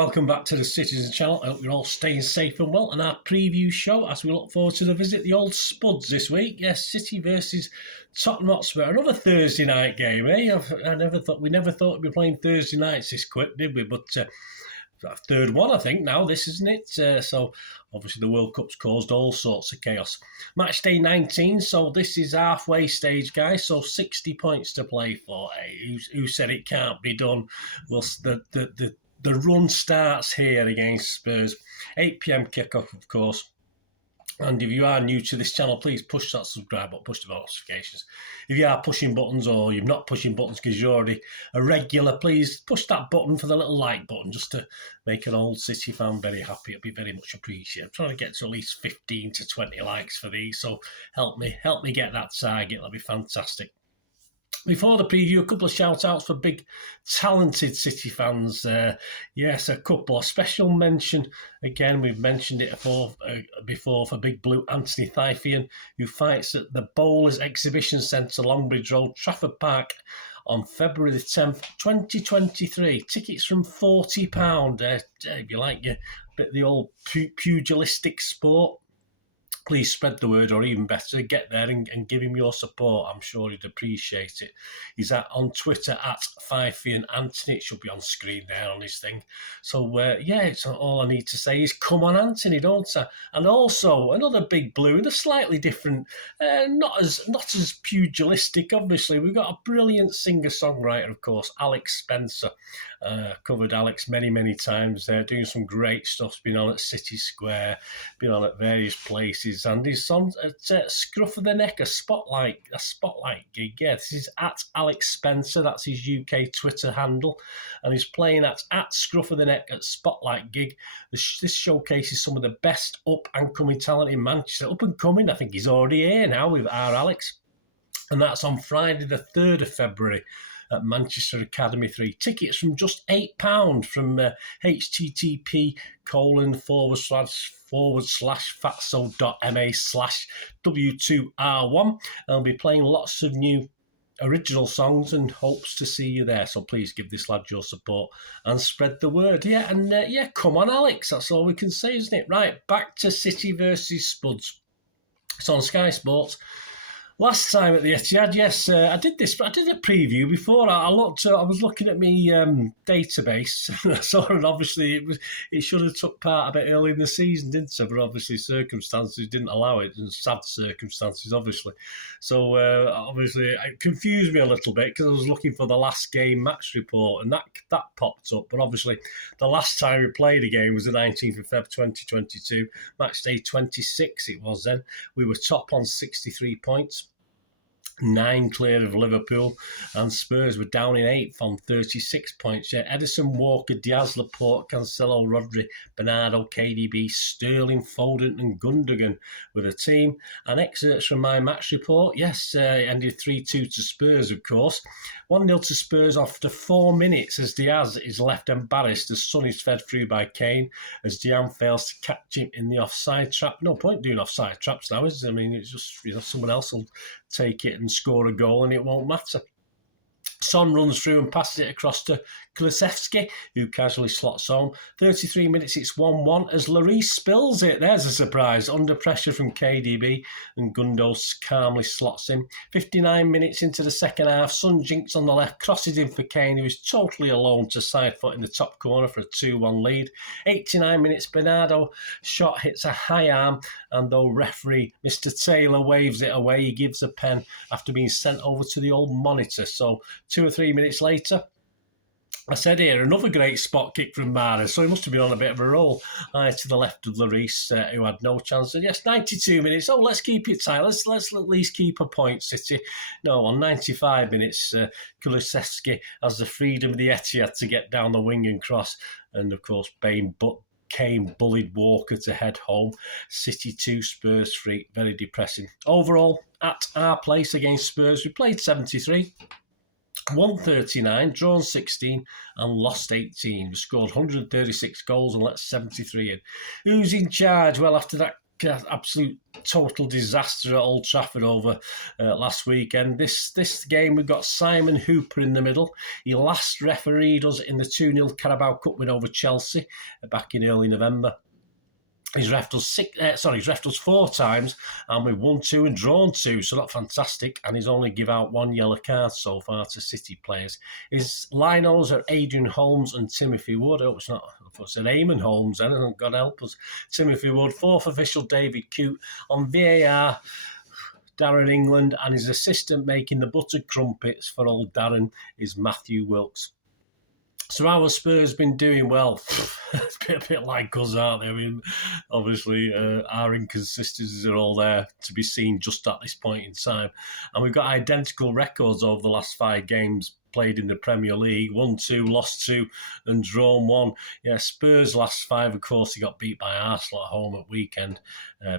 welcome back to the Citizen channel. I hope you're all staying safe and well. And our preview show as we look forward to the visit the old Spuds this week. Yes, City versus Tottenham Hotspur. Another Thursday night game, eh? We never thought we'd be playing Thursday nights this quick, did we? But third one, I think, now, this, isn't it? So, obviously, the World Cup's caused all sorts of chaos. Match day 19, so this is halfway stage, guys. So, 60 points to play for. Hey, who said it can't be done? Well, the run starts here against Spurs. 8 p.m. kickoff, of course. And if you are new to this channel, please push that subscribe button, push the notifications. If you are pushing buttons or you're not pushing buttons because you're already a regular, please push that button for the little like button just to make an old City fan very happy. It'll be very much appreciated. I'm trying to get to at least 15 to 20 likes for these, so help me get that target. That'll be fantastic. Before the preview, a couple of shout-outs for big, talented City fans. Yes, a couple. A special mention, again, we've mentioned it before for Big Blue Anthony Thyfian, who fights at the Bowlers Exhibition Centre, Longbridge Road, Trafford Park, on February the 10th, 2023. Tickets from £40. If you like your bit of the old pugilistic sport, please spread the word, or even better, get there and give him your support. I'm sure he'd appreciate it. He's on Twitter at Thyfian Anthony. It should be on screen there on his thing. So, it's all I need to say is come on, Anthony, don't I? And also, another Big Blue in a slightly different, not as pugilistic, obviously. We've got a brilliant singer-songwriter, of course, Alex Spencer. Covered Alex many times there, doing some great stuff. He's been on at City Square, been on at various places, and he's on at Scruff of the Neck, a spotlight gig. Yeah, this is at Alex Spencer, that's his UK Twitter handle, and he's playing at Scruff of the Neck at Spotlight gig. This showcases some of the best up-and-coming talent in Manchester. Up-and-coming, I think he's already here now with our Alex, and that's on Friday the 3rd of February. At Manchester Academy 3. Tickets from just £8 from http://fatso.ma/W2R1. I'll be playing lots of new original songs and hopes to see you there. So please give this lad your support and spread the word. Come on, Alex. That's all we can say, isn't it? Right, back to City versus Spuds. It's on Sky Sports. Last time at the Etihad, yes, I did a preview before. I was looking at my database, so obviously it should have took part a bit early in the season, didn't it? But obviously circumstances didn't allow it, and sad circumstances, obviously. So obviously it confused me a little bit because I was looking for the last game match report, and that popped up. But obviously the last time we played a game was the 19th of Feb 2022, match day 26 it was then. We were top on 63 points. 9 clear of Liverpool, and Spurs were down in 8th on 36 points. Yeah, Edison, Walker, Diaz, Laporte, Cancelo, Rodri, Bernardo, KDB, Sterling, Foden and Gundogan were the team. And excerpts from my match report, yes, it ended 3-2 to Spurs, of course. 1-0 to Spurs after 4 minutes as Diaz is left embarrassed as Son is fed through by Kane as Diaz fails to catch him in the offside trap. No point doing offside traps now, is it? I mean, it's just, someone else will take it and score a goal and it won't matter. Son runs through and passes it across to Kulusevski, who casually slots home. 33 minutes, it's 1-1 as Lloris spills it. There's a surprise. Under pressure from KDB, and Gundo calmly slots him. 59 minutes into the second half, Son jinks on the left, crosses in for Kane, who is totally alone to side foot in the top corner for a 2-1 lead. 89 minutes, Bernardo shot hits a high arm, and though referee Mr. Taylor waves it away, he gives a pen after being sent over to the old monitor. So 2 or 3 minutes later, I said here, another great spot kick from Marc, so he must have been on a bit of a roll. To the left of Lloris, who had no chance. And yes, 92 minutes. Oh, let's keep it tight. Let's at least keep a point, City. No, on 95 minutes, Kulusevski has the freedom of the Etihad to get down the wing and cross. And, of course, Kane bullied Walker to head home. City 2, Spurs 3. Very depressing. Overall, at our place against Spurs, we played 73. Won 39, drawn 16 and lost 18. We scored 136 goals and let 73 in. Who's in charge? Well, after that absolute total disaster at Old Trafford over last weekend. This game, we've got Simon Hooper in the middle. He last refereed us in the 2-0 Carabao Cup win over Chelsea back in early November. He's refed us 4 times, and we've won 2 and drawn 2, so that's fantastic. And he's only give out 1 yellow card so far to City players. His linos are Adrian Holmes and Timothy Wood. Oh, it's an Eamon Holmes, then, God help us. Timothy Wood, 4th official David Coote. On VAR, Darren England, and his assistant making the buttered crumpets for old Darren is Matthew Wilkes. So our Spurs been doing well. a bit like us, aren't they? I mean, obviously, our inconsistencies are all there to be seen just at this point in time. And we've got identical records over the last 5 games played in the Premier League. won 2, lost 2, and drawn 1. Yeah, Spurs last 5, of course, he got beat by Arsenal at home at weekend.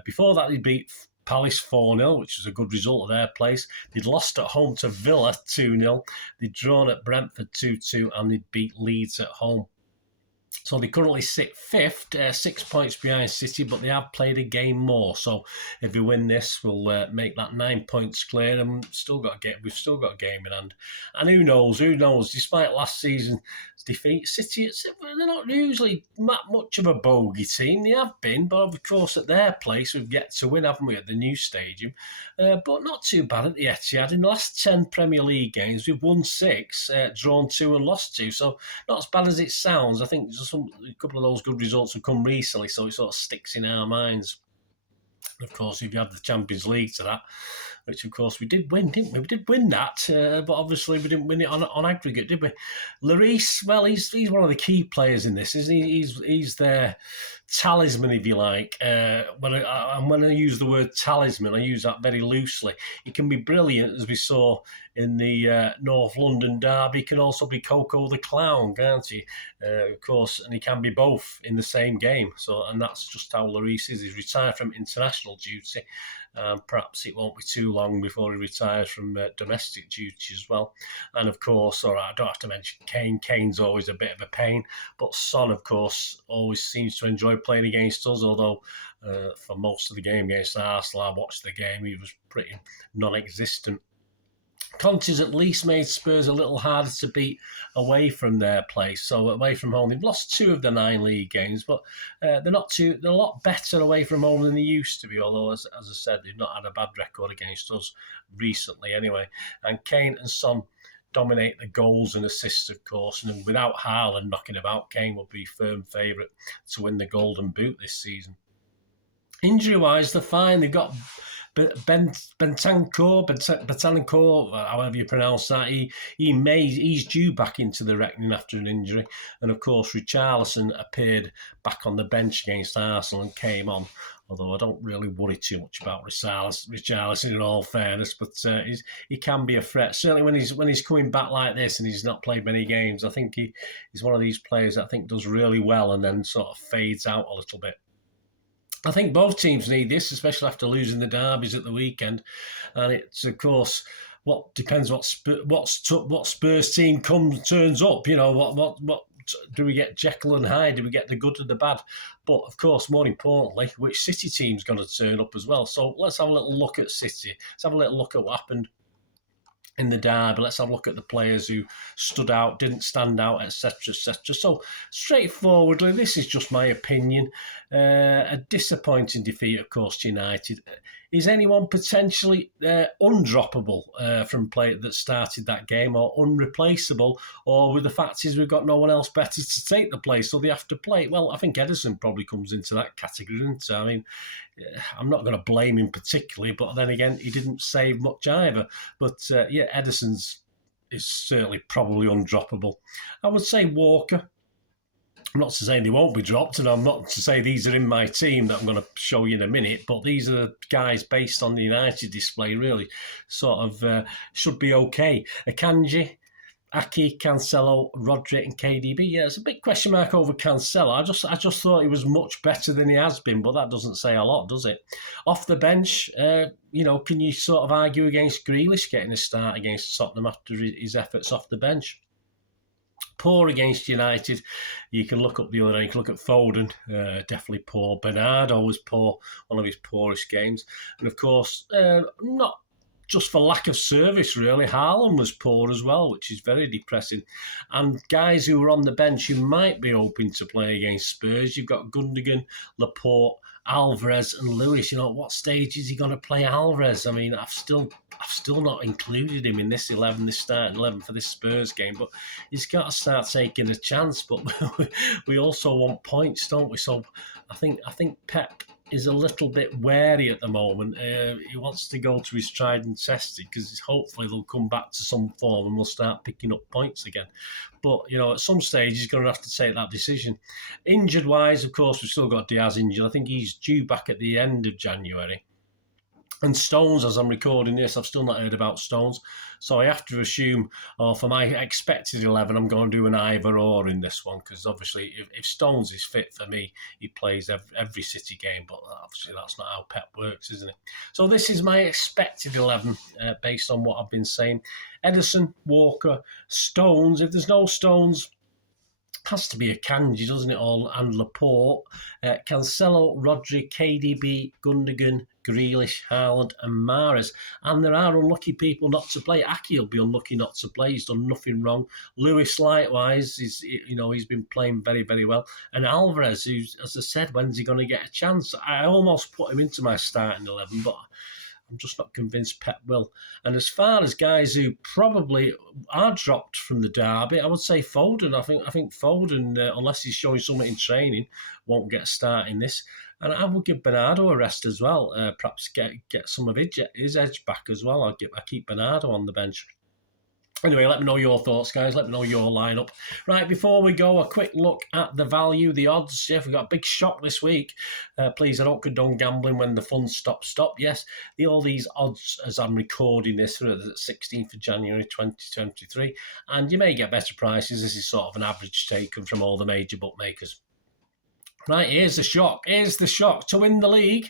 Before that, he beat Palace 4-0, which was a good result of their place. They'd lost at home to Villa 2-0. They'd drawn at Brentford 2-2, and they'd beat Leeds at home. So they currently sit 5th, 6 points behind City, but they have played a game more. So if we win this, we'll make that 9 points clear, and we've still got a game in hand. And who knows? Despite last season's defeat, City, they're not usually much of a bogey team. They have been, but of course at their place we've yet to win, haven't we, at the new stadium? But not too bad at the Etihad. In the last 10 Premier League games, we've won 6, drawn 2 and lost 2. So not as bad as it sounds. I think a couple of those good results have come recently, so it sort of sticks in our minds. Of course, if you add the Champions League to that, which of course we did win, didn't we? We did win that, but obviously we didn't win it on aggregate, did we? Lloris, well, he's one of the key players in this, isn't he? He's their talisman, if you like. When I use the word talisman, I use that very loosely. He can be brilliant, as we saw in the North London derby. He can also be Coco the Clown, can't he? Of course, and he can be both in the same game. And that's just how Lloris is. He's retired from international duty. Perhaps it won't be too long before he retires from domestic duty as well. And of course, all right, I don't have to mention Kane. Kane's always a bit of a pain. But Son, of course, always seems to enjoy playing against us, although for most of the game against Arsenal, I watched the game, he was pretty non-existent. Conte's at least made Spurs a little harder to beat away from their place. So away from home, they've lost 2 of the 9 league games, but they're a lot better away from home than they used to be. Although, as I said, they've not had a bad record against us recently, anyway. And Kane and Son dominate the goals and assists, of course. And without Haaland knocking about, Kane will be firm favourite to win the Golden Boot this season. Injury-wise, they're fine. They've got Bentancur, however you pronounce that, he's due back into the reckoning after an injury. And of course, Richarlison appeared back on the bench against Arsenal and came on. Although I don't really worry too much about Richarlison in all fairness, but he can be a threat. Certainly when he's coming back like this and he's not played many games, I think he's one of these players that I think does really well and then sort of fades out a little bit. I think both teams need this, especially after losing the derbies at the weekend. And it's, of course, what depends what Spurs team turns up. You know, what do we get? Jekyll and Hyde? Do we get the good and the bad? But of course, more importantly, which City team's going to turn up as well? So let's have a little look at City. Let's have a little look at what happened in the derby. Let's have a look at the players who stood out, didn't stand out, etc., etc. So straightforwardly, this is just my opinion. A disappointing defeat, of course, to United. Is anyone potentially undroppable from play that started that game, or unreplaceable, or with the fact is we've got no one else better to take the place, so they have to play? Well, I think Ederson probably comes into that category, isn't he? I mean, I'm not going to blame him particularly, but then again, he didn't save much either. But Ederson's is certainly probably undroppable. I would say Walker. I'm not to say they won't be dropped, and I'm not to say these are in my team that I'm going to show you in a minute, but these are guys based on the United display, really, sort of should be okay. Akanji, Aki, Cancelo, Rodri and KDB. Yeah, it's a big question mark over Cancelo. I just thought he was much better than he has been, but that doesn't say a lot, does it? Off the bench, can you sort of argue against Grealish getting a start against Tottenham after his efforts off the bench? Poor against United. You can look up the other end. You can look at Foden, definitely poor. Bernardo was poor, one of his poorest games. And of course, not just for lack of service, really. Haaland was poor as well, which is very depressing. And guys who were on the bench who might be hoping to play against Spurs, you've got Gundogan, Laporte, Alvarez and Lewis. You know, at what stage is he going to play Alvarez? I mean, I've still not included him in this 11, this starting 11 for this Spurs game, but he's got to start taking a chance. But we also want points, don't we? So I think Pep is a little bit wary at the moment. He wants to go to his tried and tested because hopefully they'll come back to some form and we'll start picking up points again. But, you know, at some stage he's going to have to take that decision. Injured-wise, of course, we've still got Diaz injured. I think he's due back at the end of January. And Stones, as I'm recording this, I've still not heard about Stones. So I have to assume, for my expected 11, I'm going to do an either or in this one, because obviously if Stones is fit for me, he plays every City game, but obviously that's not how Pep works, isn't it? So this is my expected 11 based on what I've been saying. Ederson, Walker, Stones. If there's no Stones, has to be a Kanji, doesn't it all? And Laporte, Cancelo, Rodri, KDB, Gundogan, Grealish, Haaland and Mahrez. And there are unlucky people not to play. Aki will be unlucky not to play. He's done nothing wrong. Lewis, likewise, he's been playing very, very well. And Alvarez, who's, as I said, when's he going to get a chance? I almost put him into my starting 11, but I'm just not convinced Pep will. And as far as guys who probably are dropped from the derby, I would say Foden. I think Foden, unless he's showing something in training, won't get a start in this. And I would give Bernardo a rest as well. Perhaps get some of his edge back as well. I keep Bernardo on the bench. Anyway, let me know your thoughts, guys. Let me know your lineup. Right, before we go, a quick look at the value, the odds. Yeah, we've got a big shock this week. Please, I don't condone gambling when the fun stop. Yes, all these odds as I'm recording this for the 16th of January 2023. And you may get better prices. This is sort of an average taken from all the major bookmakers. Right, here's the shock. To win the league.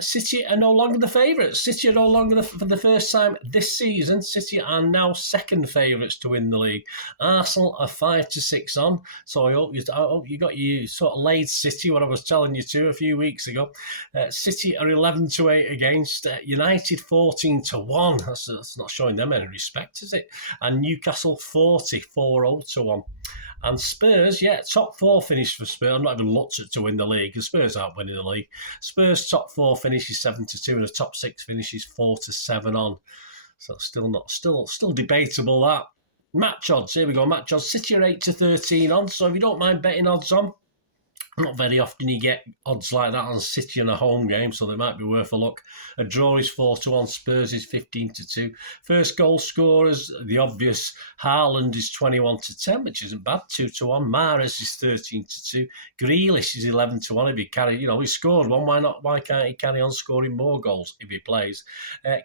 City are no longer the favourites. City are no longer, for the first time this season, City are now second favourites to win the league. Arsenal are 5-6 on. So I hope you got you sort of laid City, what I was telling you to a few weeks ago. City are 11-8 against. United 14-1. That's not showing them any respect, is it? And Newcastle 4-0-1. And Spurs, top four finish for Spurs. I've not even looked at to win the league because Spurs aren't winning the league. Spurs top four finishes 7-2 and the top six finishes 4-7 on. So still debatable that. Match odds, here we go. Match odds. City are 8-13 on. So if you don't mind betting odds on, not very often you get odds like that on City in a home game, so they might be worth a look. A draw is 4-1, Spurs is 15-2. First goal scorers, the obvious, Haaland is 21-10, which isn't bad, 2-1. Mahrez is 13-2. Grealish is 11-1 if he he scored one. Why can't he carry on scoring more goals if he plays?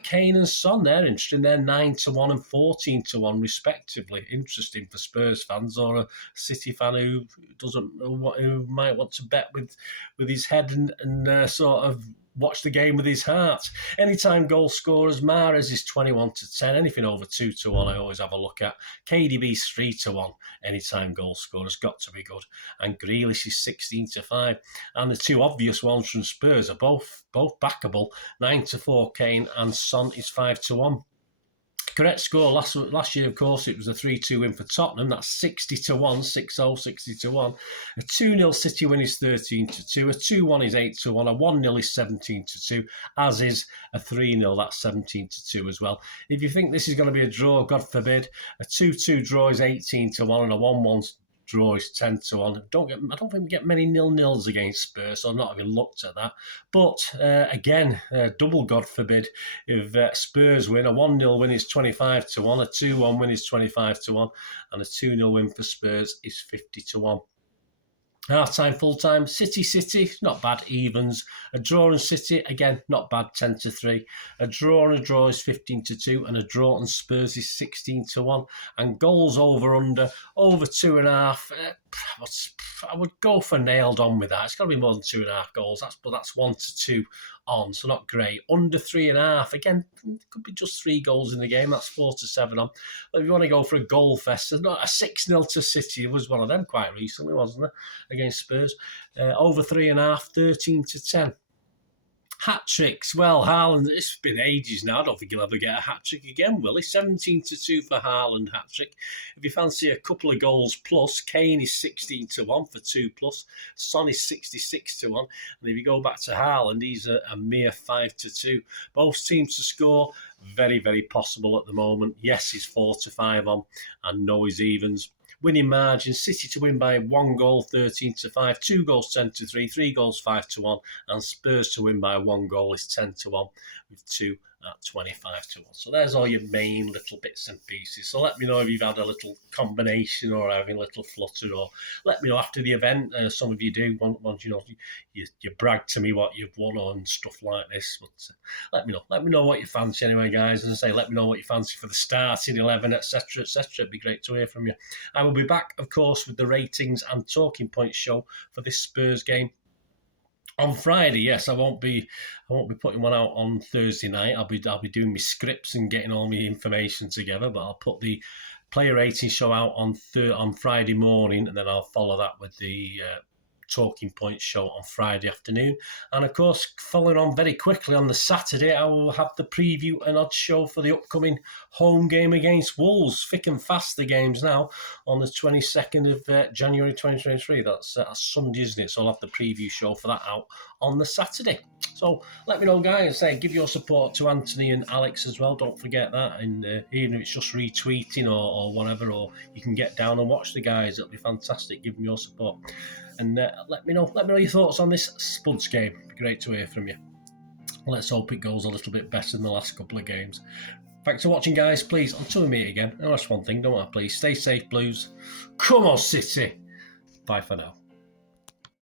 Kane and Son, they're interesting. They're 9-1 and 14-1 respectively. Interesting for Spurs fans or a City fan who might want to bet with his head and sort of watch the game with his heart. Anytime goal scorers, Mahrez is 21-10. Anything over 2-1, I always have a look at. KDB's 3-1. Anytime goal scorers, got to be good. And Grealish is 16-5. And the two obvious ones from Spurs are both backable. 9-4, Kane, and Son is 5-1. Correct score last year, of course, it was a 3-2 win for Tottenham. That's 60-1, 6-0, 60-1. A 2-0 City win is 13-2. A 2-1 is 8-1. A 1-0 is 17-2. As is a 3-0, that's 17-2 as well. If you think this is going to be a draw, God forbid, a 2-2 draw is 18-1 and a 1-1 draw is 10-1. I don't think we get many 0-0s against Spurs, so I've not even looked at that. But again, double God forbid, if Spurs win, a 1-0 win is 25-1, a 2-1 win is 25-1, and a 2-0 win for Spurs is 50-1. Half-time, full-time, City, not bad, evens. A draw and City, again, not bad, 10-3. A draw and a draw is 15-2, and a draw and Spurs is 16-1. And goals over 2.5. I would go for nailed on with that. It's got to be more than 2.5 goals. That's 1-2 on, so not great. Under 3.5, again, could be just 3 goals in the game. That's 4-7 on. But if you want to go for a goal fest, there's not a 6-0 to City. It was one of them quite recently, wasn't it, against Spurs? Over 3.5, 13-10. Hat-tricks, well, Haaland, it's been ages now. I don't think he'll ever get a hat-trick again, will he? 17-2 for Haaland hat-trick. If you fancy a couple of goals plus, Kane is 16-1 for 2 plus. Son is 66-1. And if you go back to Haaland, he's a mere 5-2. Both teams to score, very, very possible at the moment. Yes, he's 4-5 on, and no is evens. Winning margin, City to win by 1 goal, 13-5, 2 goals, 10-3, 3 goals, 5-1, and Spurs to win by 1 goal is 10-1, with 2 at 25-1. So there's all your main little bits and pieces. So let me know if you've had a little combination or having a little flutter, or let me know after the event. Some of you do once you brag to me what you've won and stuff like this. But let me know. Let me know what you fancy anyway, guys. And say, let me know what you fancy for the starting 11, etc., etc. It'd be great to hear from you. I will be back, of course, with the ratings and talking points show for this Spurs game on Friday. Yes, I won't be putting one out on Thursday night. I'll be doing my scripts and getting all my information together. But I'll put the player rating show out on Friday morning, and then I'll follow that with the talking points show on Friday afternoon. And of course, following on very quickly on the Saturday, I will have the preview and odds show for the upcoming home game against Wolves. Thick and fast the games now on the 22nd of January 2023. That's Sunday, isn't it? So I'll have the preview show for that out on the Saturday. So let me know, guys. Give your support to Anthony and Alex as well. Don't forget that. And even if it's just retweeting or whatever, or you can get down and watch the guys, it'll be fantastic. Give them your support. And let me know your thoughts on this Spuds game. It'd be great to hear from you. Let's hope it goes a little bit better than the last couple of games. Thanks for watching, guys. Please, until we meet again, and that's one thing, don't I? Please stay safe, Blues. Come on, City. Bye for now.